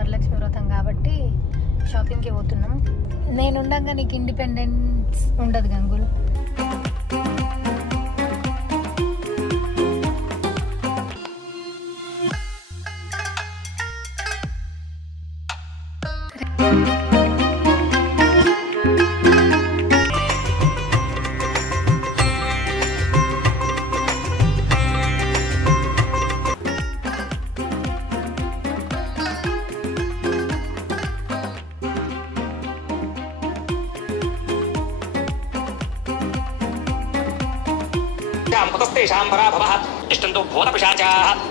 వరలక్ష్మి వ్రతం కాబట్టి షాపింగ్కి పోతున్నాం. నేనుండగా నీకు ఇండిపెండెన్స్ ఉండదు గంగుల్.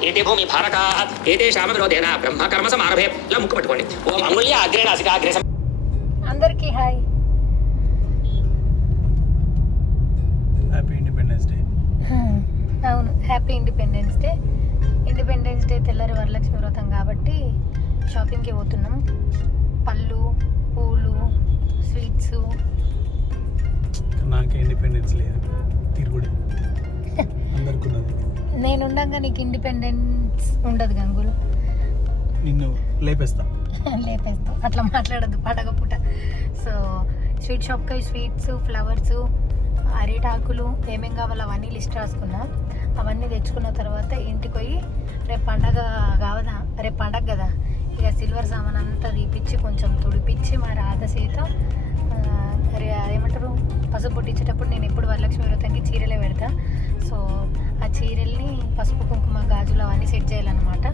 ఏతే భూమి భారకాః ఏతేషాం విరోధేన బ్రహ్మ కర్మ సమారభే. ఇలా ముక్కు పట్టుకోండి. ఓం అంగుళ్య అగ్రే నాసికా అగ్రే. అందరికీ హాయ్. Happy independence day. అవును, happy independence day. Independence day తెల్లారి వరలక్ష్మి వ్రతం కాబట్టి షాపింగ్కి పోతున్నాం. పళ్ళు, పూలు, స్వీట్స్. నాకే ఇండిపెండెన్స్ లేదు, తిరుగుడు అందరికి ఉన్నది. నేనుండగా నీకు ఇండిపెండెన్స్ ఉండదు గంగుల్. నిన్ను లేపేస్తా. అట్లా మాట్లాడద్దు పండగ పూట. సో స్వీట్ షాప్కి స్వీట్స్, ఫ్లవర్స్, అరిటాకులు ఏమేం కావాలో అవన్నీ లిస్ట్ రాసుకున్నా. అవన్నీ తెచ్చుకున్న తర్వాత ఇంటికి పోయి రేపు పండగ కావదా, రేపు పండగ కదా, ఇక సిల్వర్ సామాన్ అంతా తీపిచ్చి కొంచెం తుడిపిచ్చి మా రాధ సీత ఏమంటారు పసుపు పుట్టించేటప్పుడు నేను ఎప్పుడు వరలక్ష్మి వ్రతానికి చీరలే పెడతా. సో ఆ చీరల్ని పసుపు, కుంకుమ, గాజులు అవన్నీ సెట్ చేయాలన్నమాట.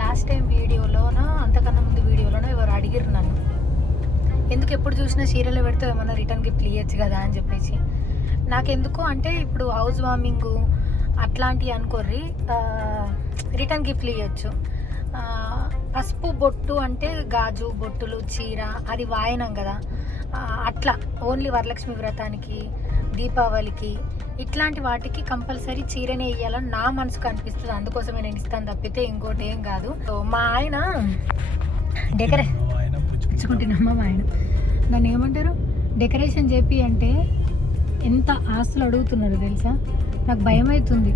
లాస్ట్ టైం వీడియోలోనో అంతకన్నా ముందు వీడియోలోనో ఎవరు అడిగిరు నన్ను, ఎందుకు ఎప్పుడు చూసినా చీరలు పెడితే ఏమన్నా రిటర్న్ గిఫ్ట్లు ఇవ్వచ్చు కదా అని చెప్పేసి. నాకెందుకు అంటే ఇప్పుడు హౌస్ వార్మింగ్ అట్లాంటివి అనుకోర్రి, రిటర్న్ గిఫ్ట్లు ఇవ్వచ్చు. పసుపు బొట్టు అంటే గాజు బొట్టులు, చీర అది వాయనం కదా, అట్లా ఓన్లీ వరలక్ష్మి వ్రతానికి, దీపావళికి ఇట్లాంటి వాటికి కంపల్సరీ చీరనే వేయాలని నా మనసుకు అనిపిస్తుంది. అందుకోసమే నేను ఇస్తాను తప్పితే ఇంకోటి ఏం కాదు. మా ఆయన పుచ్చుకుంటున్నామా, మా ఆయన దాన్ని ఏమంటారు డెకరేషన్ చెప్పి అంటే ఎంత ఆస్తులు అడుగుతున్నారు తెలుసా. నాకు భయం అవుతుంది.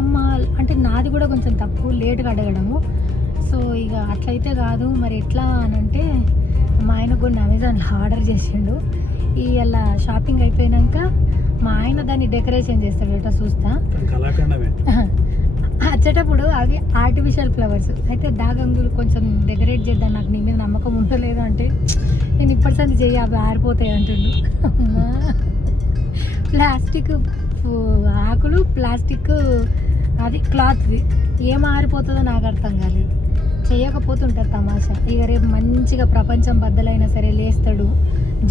అమ్మ అంటే నాది కూడా కొంచెం తప్పు, లేట్గా అడగడము. సో ఇక అట్లయితే కాదు మరి ఎట్లా అని అంటే మా ఆయన కొన్ని అమెజాన్లో ఆర్డర్ చేసిండు. ఇలా షాపింగ్ అయిపోయాక మా ఆయన దాన్ని డెకరేషన్ చేస్తాడు. ఎట్లా చూస్తా వచ్చేటప్పుడు అవి ఆర్టిఫిషియల్ ఫ్లవర్స్ అయితే దాగంగులు కొంచెం డెకరేట్ చేద్దాం, నాకు నీ మీద నమ్మకం ఉందో లేదో అంటే నేను ఇప్పటిసంది చెయ్యి అవి ఆరిపోతాయి అంటుండు. ప్లాస్టిక్ ఆకులు, ప్లాస్టిక్ అది క్లాత్ది ఏం ఆరిపోతుందో నాకు అర్థం కాలేదు. చేయకపోతుంటారు తమాషా. ఇక రేపు మంచిగా ప్రపంచం బద్దలైనా సరే లేస్తాడు,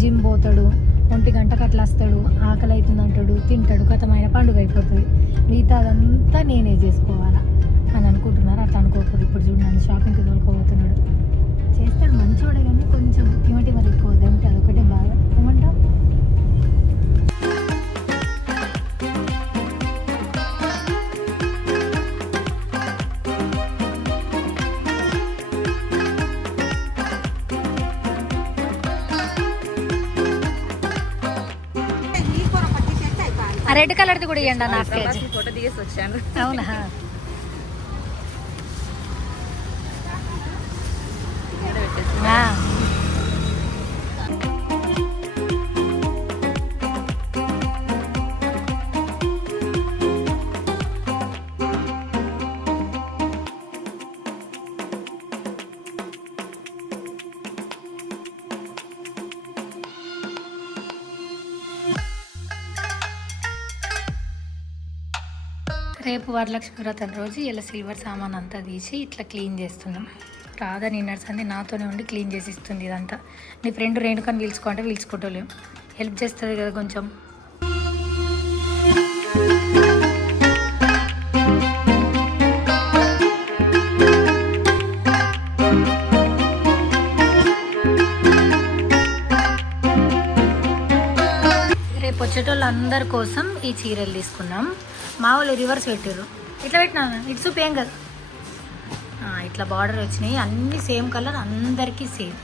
జిమ్ పోతాడు, 1 గంటకు అట్లా వస్తాడు, ఆకలి అవుతుంది అంటాడు, తింటాడు, కథమైన పండుగ అయిపోతుంది. మిగతా అదంతా నేనే చేసుకోవాలా అని అనుకుంటున్నారు. అట్లా అనుకోకూడదు. ఇప్పుడు చూడు నన్ను షాపింగ్కి తోలుకోబోతున్నాడు. చేస్తాడు మంచోడే కానీ కొంచెం ఇమటి మరి ఎక్కువ వద్దంటే అదొకటే బాగా. ఏమంటావు? రెడ్ కలర్ది కూడా ఇవ్వండి అన్న, హాఫ్ కేజీ. ఫోటో తీసి వచ్చాను. అవునా? రేపు వరలక్ష్మి వ్రతం రోజు ఇలా సిల్వర్ సామాన్ అంతా తీసి ఇట్లా క్లీన్ చేస్తున్నాం. రాధా నిన్నటి నాతోనే ఉండి క్లీన్ చేసి ఇస్తుంది ఇదంతా. నీ ఫ్రెండ్ రేణుకని పిలుచుకుంటే పిలుచుకోవట్లేము, హెల్ప్ చేస్తుంది కదా కొంచెం. రేపు వచ్చేటోళ్ళందరి కోసం ఈ చీరలు తీసుకున్నాం. మా వాళ్ళు రివర్స్ పెట్టారు. ఇట్లా పెట్టినా ఇటు చూపు ఏం కదా, ఇట్లా బార్డర్ వచ్చినాయి, అన్నీ సేమ్ కలర్, అందరికీ సేమ్.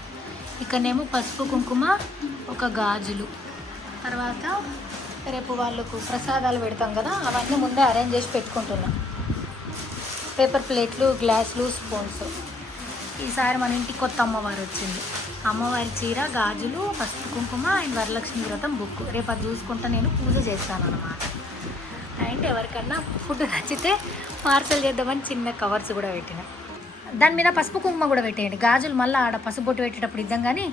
ఇక్కడనేమో పసుపు కుంకుమ, ఒక గాజులు. తర్వాత రేపు వాళ్ళకు ప్రసాదాలు పెడతాం కదా, అవన్నీ ముందే అరేంజ్ చేసి పెట్టుకుంటున్నాం. పేపర్ ప్లేట్లు, గ్లాసులు, స్పూన్స్. ఈసారి మన ఇంటికి కొత్త అమ్మవారు వచ్చింది. అమ్మవారి చీర, గాజులు, పసుపు కుంకుమ అండ్ వరలక్ష్మి వ్రతం బుక్. రేపు అది చూసుకుంటా నేను పూజ చేస్తాను అన్నమాట. అండ్ ఎవరికన్నా ఫుడ్ నచ్చితే పార్సల్ చేద్దామని చిన్న కవర్స్ కూడా పెట్టిన. దాని మీద పసుపు కుంకుమ కూడా పెట్టేయండి. గాజులు మళ్ళీ ఆడ పసుపు బొట్టు పెట్టేటప్పుడు ఇద్దాం. కానీ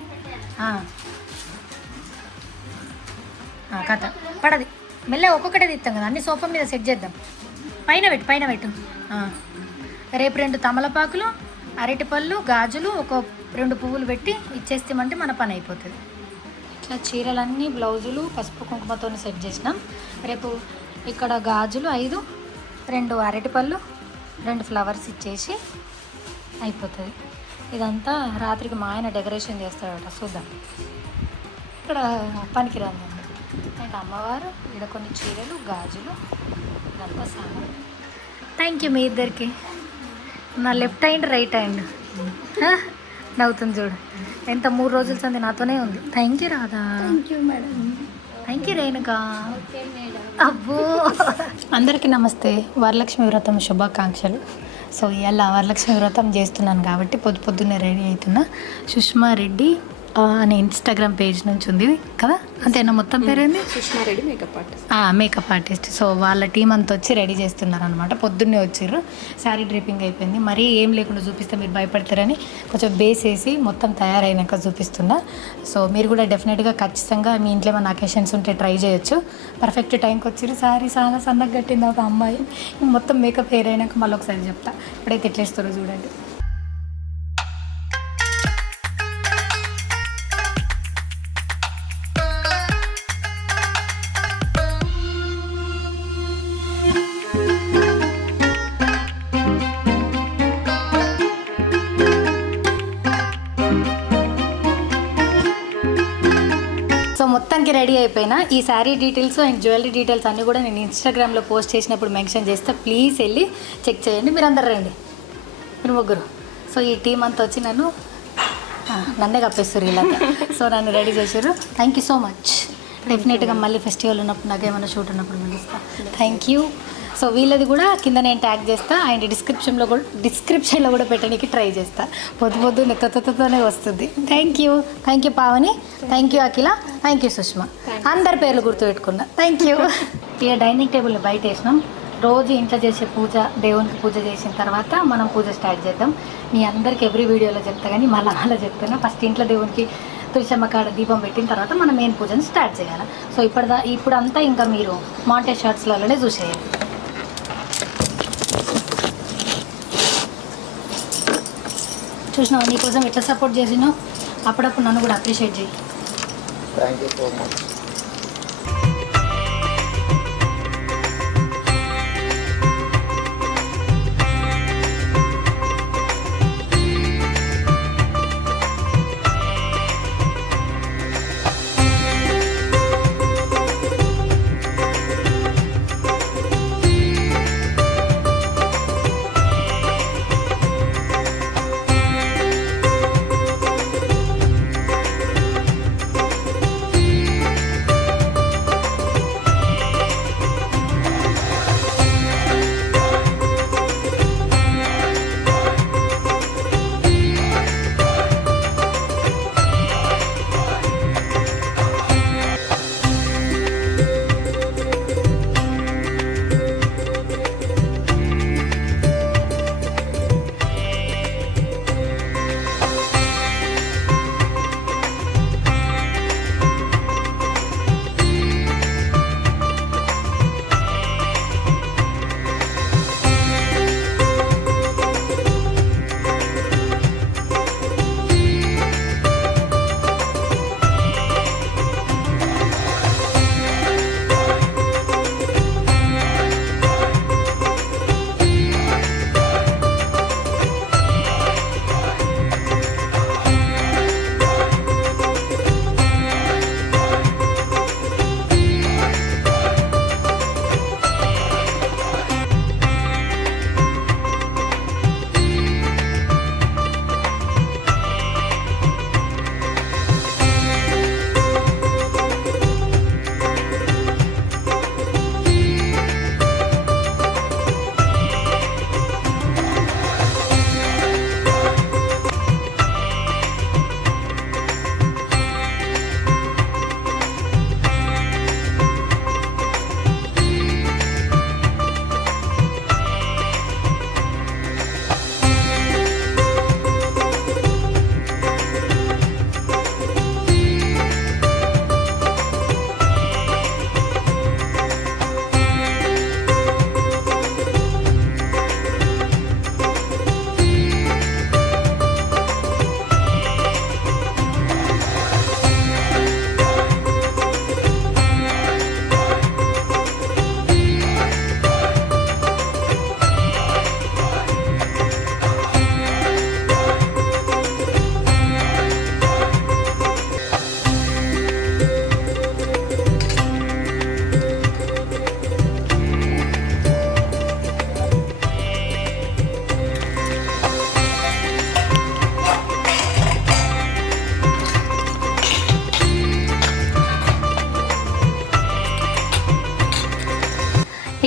కథ పడది. మెల్ల ఒక్కొక్కటే తీస్తాం కదా, అన్ని సోఫా మీద సెట్ చేద్దాం. పైన పెట్టు. రేపు 2 తమలపాకులు, అరటిపళ్ళు, గాజులు, ఒక 2 పువ్వులు పెట్టి ఇచ్చేస్తామంటే మన పని అయిపోతుంది. ఇట్లా చీరలన్నీ బ్లౌజులు పసుపు కుంకుమతో సెట్ చేసినాం. రేపు ఇక్కడ గాజులు 5, 2 అరటిపళ్ళు, 2 ఫ్లవర్స్ ఇచ్చేసి అయిపోతుంది. ఇదంతా రాత్రికి మా ఆయన డెకరేషన్ చేస్తాడట, చూద్దాం. ఇక్కడ పనికిరాండి. అండ్ అమ్మవారు, ఇక్కడ కొన్ని చీరలు, గాజులు, ఇదంతా సామాన్. థ్యాంక్ యూ మీ ఇద్దరికి. నా లెఫ్ట్ హ్యాండ్ రైట్ హ్యాండ్ నవ్వుతుంది చూడు. ఎంత 3 రోజుల సంది నాతోనే ఉంది. Thank you Radha. Thank you madam. Thank you Renuka. అబ్బో, అందరికీ నమస్తే. వరలక్ష్మి వ్రతం శుభాకాంక్షలు. సో ఇవాళ వరలక్ష్మి వ్రతం చేస్తున్నాను కాబట్టి పొద్దున్నే రెడీ అవుతున్నా. సుష్మా రెడ్డి అనే ఇన్స్టాగ్రామ్ పేజ్ నుంచి ఉంది కదా, అంతేనా? మొత్తం పేరేంది? Sushma Reddy makeup artist. Makeup artist. So వాళ్ళ టీం అంతా వచ్చి రెడీ చేస్తున్నారు అనమాట. పొద్దున్నే వచ్చిర్రు. శారీ డ్రిప్పింగ్ అయిపోయింది. మరీ ఏం లేకుండా చూపిస్తే మీరు భయపడతారని కొంచెం బేస్ వేసి మొత్తం తయారైనాక చూపిస్తున్నా. సో మీరు కూడా డెఫినెట్గా ఖచ్చితంగా మీ ఇంట్లో ఏమైనా అకేషన్స్ ఉంటే ట్రై చేయొచ్చు. పర్ఫెక్ట్ టైంకి వచ్చిర్రు. శారీ చాలా సన్నగా కట్టింది ఒక అమ్మాయి. మొత్తం మేకప్ హెయిర్ అయినాక మళ్ళీ ఒకసారి చెప్తా. ఇప్పుడైతే ఎట్లా ఇస్తారో చూడండి. సో మొత్తానికి రెడీ అయిపోయినా. ఈ sari details and jewellery details అన్నీ కూడా నేను ఇన్స్టాగ్రామ్లో పోస్ట్ చేసినప్పుడు మెన్షన్ చేస్తే ప్లీజ్ వెళ్ళి చెక్ చేయండి. మీరు అందరు రండి, మీరు 3. సో ఈ టీం అంతా వచ్చి నన్నే కప్పేస్తారు ఇలా. సో నన్ను రెడీ చేశారు. Thank you so much. డెఫినెట్గా మళ్ళీ ఫెస్టివల్ ఉన్నప్పుడు నాకు ఏమైనా షూట్ ఉన్నప్పుడు పిలుస్తాను. Thank you. సో వీళ్ళది కూడా కింద నేను ట్యాగ్ చేస్తా అండ్ డిస్క్రిప్షన్లో కూడా పెట్టడానికి ట్రై చేస్తా. పొద్దునే తొత్తతోనే వస్తుంది. Thank you Pavani. Thank you Akhila. Thank you Sushma. అందరి పేర్లు గుర్తుపెట్టుకున్నా. Thank you. ఇక డైనింగ్ టేబుల్ బయట వేసినాం. రోజు ఇంట్లో చేసే పూజ, దేవునికి పూజ చేసిన తర్వాత మనం పూజ స్టార్ట్ చేద్దాం. మీ అందరికి ఎవ్రీ వీడియోలో చెప్తా కానీ మళ్ళీ చెప్తున్నా. ఫస్ట్ ఇంట్లో దేవునికి తులసమ్మ కాడ దీపం పెట్టిన తర్వాత మనం మెయిన్ పూజను స్టార్ట్ చేయాలి. సో ఇప్పుడంతా ఇంకా మీరు మాంటే షార్ట్స్లలోనే చూసేయాలి. చూసినావు నీకోసం ఎట్లా సపోర్ట్ చేసినావు. అప్పుడప్పుడు నన్ను కూడా అప్రిషియేట్ చేయి. Thank you so much.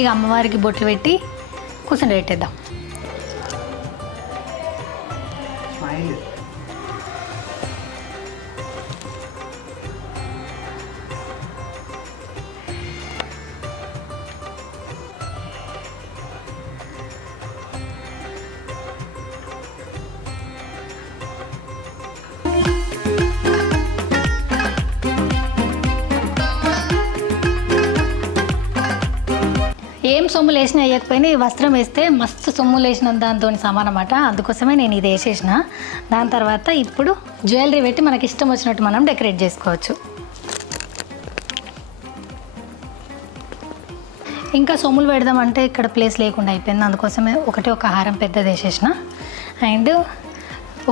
ఇక అమ్మవారికి బొట్లు పెట్టి కూర్చొని పెట్టేద్దాం. ఏం సొమ్ములు వేసినా వేయకపోయినా ఈ వస్త్రం వేస్తే మస్తు సొమ్ములు వేసిన దాంతో సమానమాట. అందుకోసమే నేను ఇది వేసేసిన. దాని తర్వాత ఇప్పుడు జ్యువెలరీ పెట్టి మనకి ఇష్టం వచ్చినట్టు మనం డెకరేట్ చేసుకోవచ్చు. ఇంకా సొమ్ములు పెడదామంటే ఇక్కడ ప్లేస్ లేకుండా అయిపోయింది. అందుకోసమే ఒక హారం పెద్దది వేసేసిన. అండ్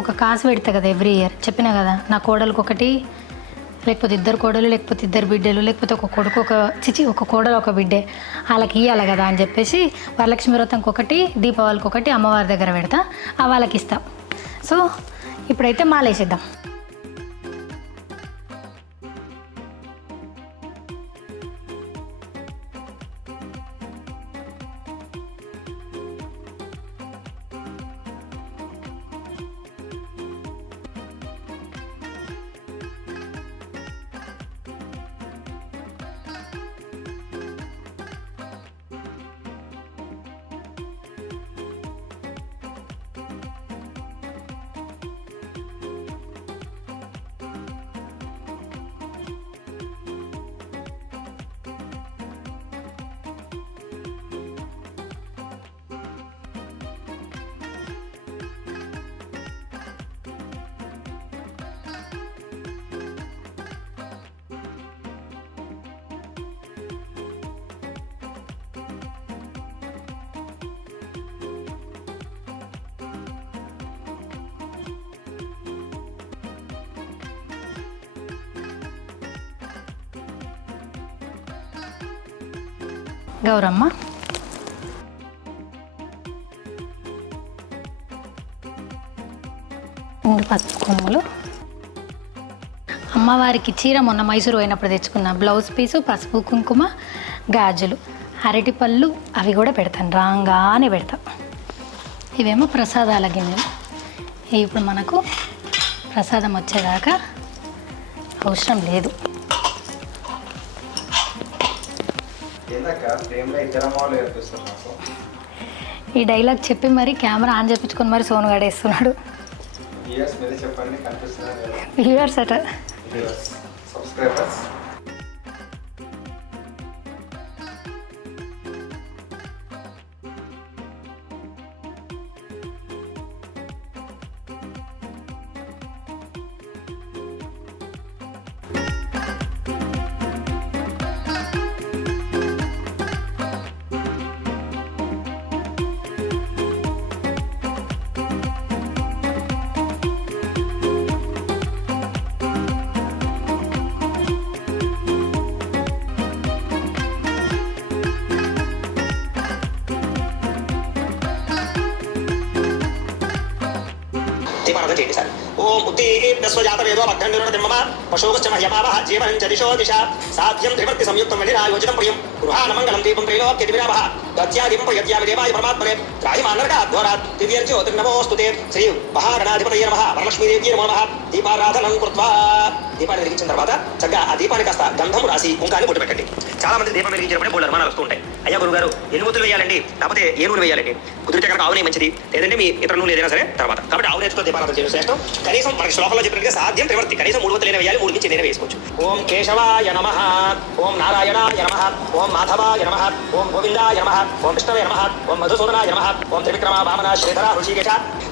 ఒక కాసు పెడతా కదా ఎవ్రీ ఇయర్, చెప్పినా కదా నా కోడలకు ఒకటి, లేకపోతే 2 కోడలు, లేకపోతే 2 బిడ్డలు, లేకపోతే ఒక కొడుకు ఒక కోడలు ఒక బిడ్డే, వాళ్ళకి ఇవ్వాలి కదా అని చెప్పేసి వరలక్ష్మి వ్రతంకి ఒకటి, దీపావళికి ఒకటి అమ్మవారి దగ్గర పెడతా, వాళ్ళకి ఇస్తాం. సో ఇప్పుడైతే మాలేసేద్దాం. గౌరమ్మ పసుపు కొమ్ములు, అమ్మవారికి చీర మొన్న మైసూరు పోయినప్పుడు తెచ్చుకున్న బ్లౌజ్ పీసు, పసుపు కుంకుమ, గాజులు, అరటిపళ్ళు అవి కూడా పెడతాను, రాగానే పెడతాం. ఇవేమో ప్రసాదాల గిన్నెలు. ఇప్పుడు మనకు ప్రసాదం వచ్చేదాకా అవసరం లేదు. ఈ డైలాగ్ చెప్పి మరి కెమెరా ఆన్ చేయించుకొని మరి సోను గడేస్తున్నాడు. వ్యూవర్స్ అట. దీపారాధన చేయండి సార్. ఓం ఉత్తీర్ణస్వజాత వేదో మధ్యండిర్మమ పశోగశ్చ మహ్యమావః జీవనం చ దిశో దిశ సాధ్యం త్రివర్తి సంయుక్తం వనిరాయోజితం ప్రియం గృహానమంగళం దీపం త్రైలోక్యదివిరావః దత్యాదీపం ప్రయత్యామి దేవాయ పరమాత్మనే త్రాహిమాన్నరకాధ్వరాత్ దివ్యర్జ్యోతిర్నమోస్తుతే శ్రీ మహాగణాధిపతయే నమః వరలక్ష్మీదేవ్యే నమః. దీపారాధనం కృత్వా దీపాన్ని వెలిగించిన తర్వాత చక్కగా ఆ దీపాన్ని కాస్త గంధం రాసి కుంకాన్ని బొట్టు పెట్టండి. చాలా మంది దీపం వెలిగించినప్పుడే బోల్డ్ అనుమానాలు వస్తూ ఉంటాయి. అయ్యా గురువు గారు ఎన్ని ఒత్తులు వేయాలండి, కాకపోతే ఏ నూనె వేయాలండి, కుదిరితే కనుక ఆవు నెయ్యి మంచిది, లేదంటే మీ ఇతర నూనె ఏదైనా సరే తర్వాత. కాబట్టి ఆవు నెయ్యితో దీపారాధన చేయడం శ్రేష్టం. కనీసం మనకి శ్లోకంలో చెప్పినట్టుగా సాధ్యం త్రివర్తి కనీసం 3 ఒత్తులైన వేయాలి, 3 నుంచి నేనే వేసుకోవచ్చు. ఓం కేశవాయ నమః, ఓం నారాయణాయ నమః, ఓం మాధవాయ నమః, ఓం గోవిందాయ నమః, ఓం విష్ణవే నమః, ఓం మధుసూదనాయ నమః, ఓం త్రివిక్రమ వామన శ్రీధర హృషికేశ,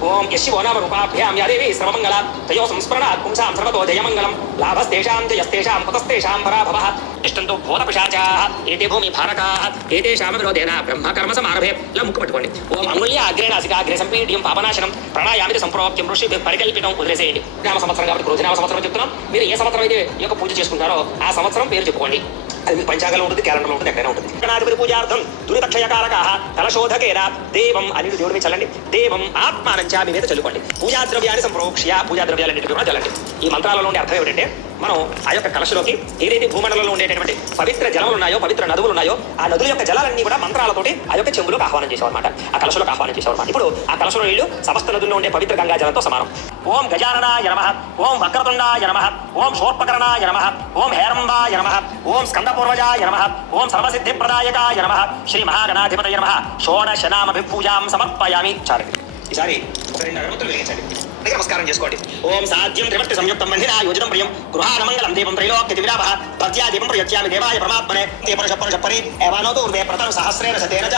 ఓం యశివో నామ రూపాభ్యాం యా దేవి సర్వమంగళ తయో సంస్మరణాత్ పుంసాం సర్వతో జయమంగళం లాభస్తేషాం జయస్తేషాం కుతస్తేషాం పరాభవః ఇష్టంతో భూతపిశాచాః ఏతే భూమి భారకాః ఏతేషాం విరోధేన బ్రహ్మకర్మ సమారభే. ఇలా ముక్కు పట్టుకోండి. ఓం అంగుళ్య అగ్రే నాసికాగ్రే సంపీడ్యం పాపనాశనం ప్రాణాయామితి సంప్రోక్త్యం ఋషి పరికల్పితం వదిలేసేయండి. నామ సంవత్సరం కాబట్టి రోజునామ సంవత్సరం చెప్తున్నాం. మీరు ఏ సంవత్సరం అయితే ఈ యొక్క పూజ చేసుకుంటారో ఆ సంవత్సరం పేరు చెప్పుకోండి. అది మీకు పంచాంగంలో ఉంటుంది, క్యాలెండర్లో ఉంటుంది, ఎక్కడైనా ఉంటుంది. గణాధిపతి పూజార్థం దురితక్షయకారకాః కలశోధకేన దేవం అని దేవుడి మీద చల్లండి. దేవం ఆత్మానంచ మీ మీద చల్లుకోండి. పూజాద్రవ్యాన్ని సంప్రోక్ష్య పూజాద్రవ్యాలన్నింటినీ కూడా చల్లండి. ఈ మంత్రాలలో ఉండే అర్థం ఏమిటంటే మనం ఆ యొక్క కలశలోకి ఏదైతే భూమండలంలో ఉండేటటువంటి పవిత్ర జలములు ఉన్నాయో, పవిత్ర నదువులు ఉన్నాయో, ఆ నదుల యొక్క జలాలన్నీ కూడా మంత్రాలతోటి ఆ యొక్క చెంబులోకి ఆహ్వానం చేసేవారన్నమాట. ఆ కలశలోకి ఆహ్వానం చేసేవారన్నమాట. ఇప్పుడు ఆ కలశలో నీళ్లు సమస్త నదుల్లో ఉండే పవిత్ర గంగా జలంతో సమానం. ఓం గజాననాయ నమః, ఓం వక్రతుండాయ నమః, ఓం శూర్పకర్ణాయ నమః, ఓం హేరంబాయ నమః, ఓం స్కందపూర్వజాయ నమః, ఓం సర్వసిద్ధిప్రదాయకాయ నమః, శ్రీ మహాగణాధిపతయ నమః, షోడశనామభిపూజాం సమర్పయామి. చాలు. ఈసారి ఒక 2 అగరబత్తులు వెలిగించండి. దగ్గర నమస్కారం చేసుకోండి. ఓం సాధ్యం త్రివర్తి సంయుక్తం మందిరా యోజితం ప్రియం గృహాన మంగళం దీపం త్రైలోక్య విరామః ప్రత్యా దీపం ప్రయత్యామి దేవాయ పరమాత్మనే దీపం చెప్పని ఏవానోతో హృదయ ప్రతను సహస్రేణ సతేన చ.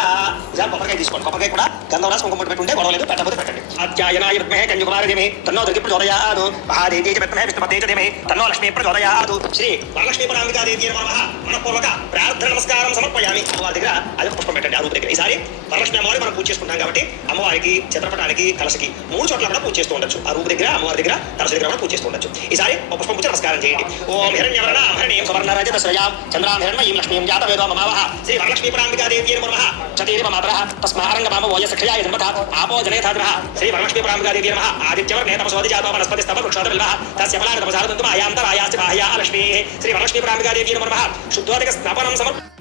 ఇలా కొబ్బరికాయ తీసుకోండి. కొబ్బరికాయ కూడా గంధం రాసి కుంకుమ పెట్టుంటే గొడవలేదు, పెట్టకపోతే పెట్టండి. అధ్యాయనాయ విద్మహే కన్యకుమారి ధీమహి తన్నో దుర్గి ప్రచోదయాత్. మహాదేవీ చ విద్మహే విష్ణుపతే చ ధీమహి తన్నో లక్ష్మీ ప్రచోదయాత్. శ్రీ వరలక్ష్మీ పరాంబికా దేవీ నమః. మనపూర్వక ప్రార్థన నమస్కారం సమర్పయామి. అమ్మవారి దగ్గర అది పుష్పం పెట్టండి. ఆ రూపు దగ్గర ఈసారి వరలక్ష్మి అమ్మవారి మనం పూజ చేసుకుంటాం కాబట్టి అమ్మవారికి, చిత్రపటానికి, కలశకి 3 చోట్ల కూడా పూజ చేస్తూ ఉండొచ్చు. ఆ రూపు దగ్గర, అమ్మవారి దగ్గర, కలశ దగ్గర కూడా పూజ చేస్తూ ఉండొచ్చు. ఈసారి ఒక పుష్పం పూజ నమస్కారం చేయండి. ఓం హిరణ్యవర్ణాం హరిణీం సువర్ణరజత శ్రయాం చంద్రాం హిరణ్మయీం లక్ష్మీం జాతవేదో మమావహ. శ్రీ వరలక్ష్మీ పరాంబికా దేవీ నమః. చతీరివ మాతరః తస్మారంగమామ వోయసఖ్యాయ ధర్మథ ఆపో జనేథాద్రః. శ్రీ వరలక్ష్మీ పరాంబికా దేవీ నమః. ఆదిత్యవర్ణే తపసోది జాతో వనస్పతి స్తవ వృక్షోద బిల్వః తస్య ఫలాని తపసారతంతు ఆయాంతరాయాస్తి బాహ్యా లక్ష్మీ. శ్రీ వరలక్ష్మీ పరాంబికా దేవీ నమః. శుద్ధోదక స్నాపనం సమర్ప